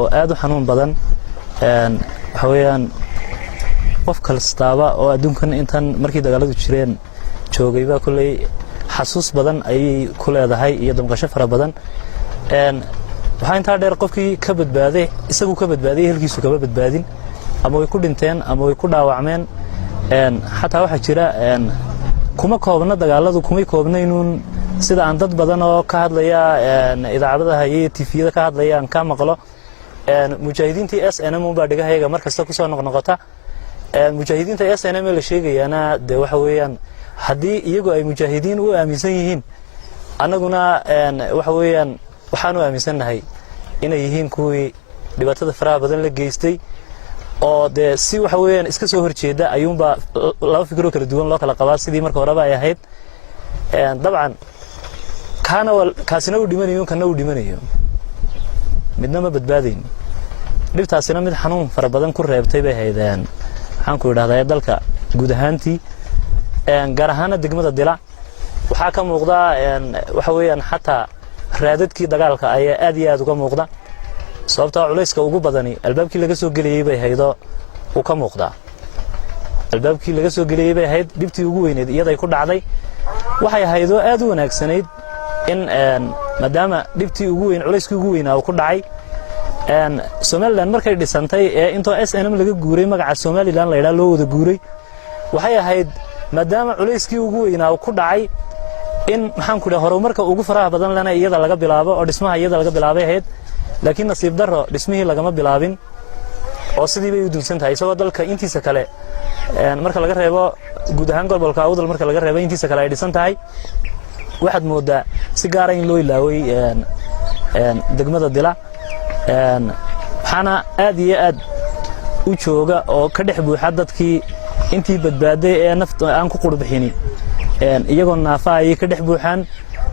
oo aad u xanuun badan waxa weeyaan qof kastaaba oo adduunkan intan markii dagaaladu jireen joogay baa kulay xasuus badan ay ku leedahay iyo damqasho fara badan waxa inta dheer qofkii ka badbaaday isagu ka badbaaday helkiisu kaba badbaadin ama way ku dhinteen ama way ku dhaawacmeen xataa waxa jira kuma koobna dagaaladu kuma koobnaynuun sida aan dad badan oo ka hadlaya idaacadaha iyo TV-da ka hadlayaan ka maqlo mujaahidiintii SNM baa dhagahayaga markasta ku soo noqnoqota mujaahidiinta SNM la sheegayana de waxa weeyaan hadii iyagu ay mujaahidiin u aaminsan yihiin anaguna waxa weeyaan waxaan u aaminsanahay inay yihiin kuwii dhibaatada faraha badan la geystay oo de si waxa weeyaan iska soo horjeeda ayuunba laba fikro kala duwan loo kala qabaa sidii marka horeba ay ahayd dabcan kaasina uu dhimanayo kana uu dhimanayo midna ma badbaadin dhibtaasina mid xanuun fara badan ku reebtay bay haydeen waxaan ku yiraahdaa dalka guud ahaantii gaar ahaan degmada Dila waxa ka muuqda waxa weeyaan xataa raadadkii dagaalka ay aad iyo aad uga muuqda sababtoo culayska ugu badani albaabkii laga soo galiyay bay haydo uu ka muuqda albaabkii laga soo galiyay bay hayd dibtii ugu weyneed iyada ay ku dhacday waxay haydo aad u wanaagsanayd in maadaama dibtii ugu weyn culayskii ugu weynaa uu ku dhacay Somaliland markay dhisantay ee intoo SNM laga guuray magaca Somaliland la yiraahdo loo wada guuray waxay ahayd maadaama culayskii ugu weynaa uu ku dhacay in maxaan ku dhahay horumarka ugu faraha badan lana iyada laga bilaabo oo dhismaha iyada laga bilaabay ahayd laakiin nasiib darro dhismihii lagama bilaabin oo sidii bay u dulsan tahay sabab dalka intiisa kale marka laga reebo guud ahaan gobolka Awdal marka laga reebo intiisa kale ay dhisan tahay waxaad moodaa si gaar ah in loo ilaaway degmada Dila waxaana aad iyo aad u jooga oo ka dhex buuxa dadkii intii badbaaday ee nafta aan ku qurbixini iyagoo naafaayay ka dhex buuxaan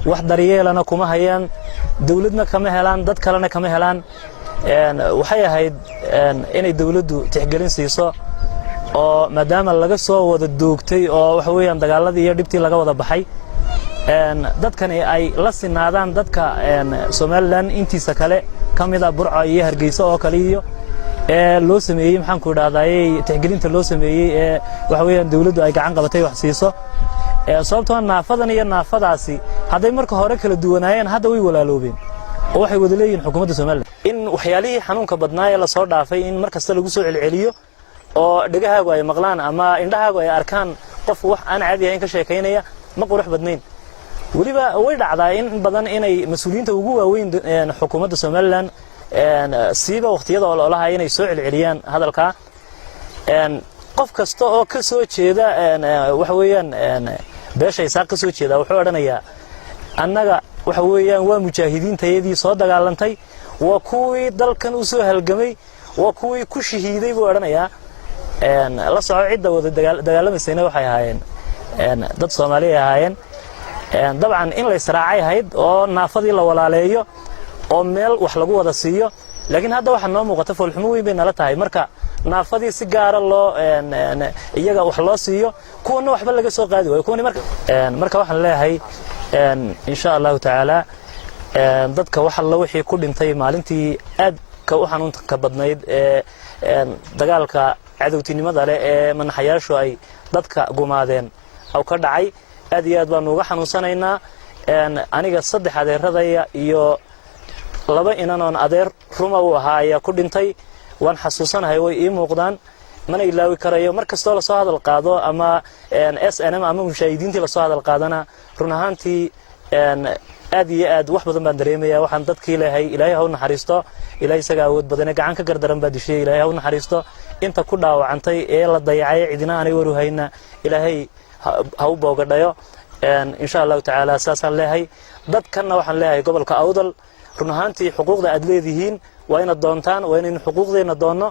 wax daryeelana kuma hayaan dawladna kama helaan dad kalena kama helaan waxay ahayd inay dawladdu tixgelin siiso oo maadaama laga soo wada doogtay oo waxa weeyaan dagaaladii iyo dhibtii laga wada baxay dadkani ay la sinaadaan dadka Somaliland intiisa kale kamida Burco iyo Hargeysa oo kale iyo loo sameeyay maxaan ku yiraahdaa tixgelinta loo sameeyay waxa weeyaan dawladdu ay gacan qabatay wax siiso sababtoo naafadan iyo naafadaasi haday marka hore kala duwanaayeen hadda way walaaloobeen oo waxay wada leeyihiin xukuumadda Soomaaliland in waxyaalihii xanuunka badnaa ee la soo dhaafay in markasta lagu soo celceliyo oo dhagahaagu ay maqlaan ama indhahaagu ay arkaan qof wax aan caadi ahayn ka sheekaynaya ma qurux badnayn waliba way dhacdaa in badan inay mas'uuliyiinta ugu waaweyn xukuumadda Soomaaliland siiba waqtiyada ololaha inay soo celceliyaan hadalka qof kasta oo ka soo jeeda waxa weeyaan beeshay saaq ka soo jeeda wuxuu oranayaa annaga waxa weeyaan waa mujaahidiintayadii soo dagaalantay waa kuwii dalkan u soo halgamay waa kuwii ku shahiiday buu oranayaa la soo cidda wada dagaalamayna waxay ahaayeen dad Soomaali ahaayeen dabcan in la israacay ahayd oo naafadii la walaaleeyo oo meel wax lagu wada siiyo laakiin hadda waxa noo muuqata foolxumo weyn bay nala tahay marka naafadii si gaar ah loo iyaga wax loo siiyo kuwana waxba laga soo qaadi waayo kuwana marka waxaan leeyahay insha Allah ta'ala dadka waxa la wixii ku dhintay maalintii aad ka u xanuunka badnayd dagaalka cadawtinimada leh ee manaxayaashu ay dadka gumaadeen aw ka dhacay aad iyo aad baan uga xanuunsanaynaa aniga saddex adeeradaya iyo laba inanoon adeer ruma u ahaa ayaa ku dhintay waan xasuusanahay way ii muuqdaan mana ilaawi karayo markastoo la soo hadal qaado ama SNM ama mushaahidiintii la soo hadal qaadana run ahaantii aad iyo aad wax badan baan dareemayaa waxaan dadkii leeyahay Ilaahay ha u naxariisto Ilaahay isaga awood badan gacan ka gardaran baa dishay Ilaahay ha u naxariisto inta ku dhaawacantay ee la dayacay cidina aanay waruhayna Ilaahay ha u boogadhayo insha Allah ta'ala saasan leeyahay dadkana waxaan leeyahay gobolka Awdal run ahaantii xuquuqda aad leedihiin waa inaad doontaan waa inaynu xuquuqdeena doonno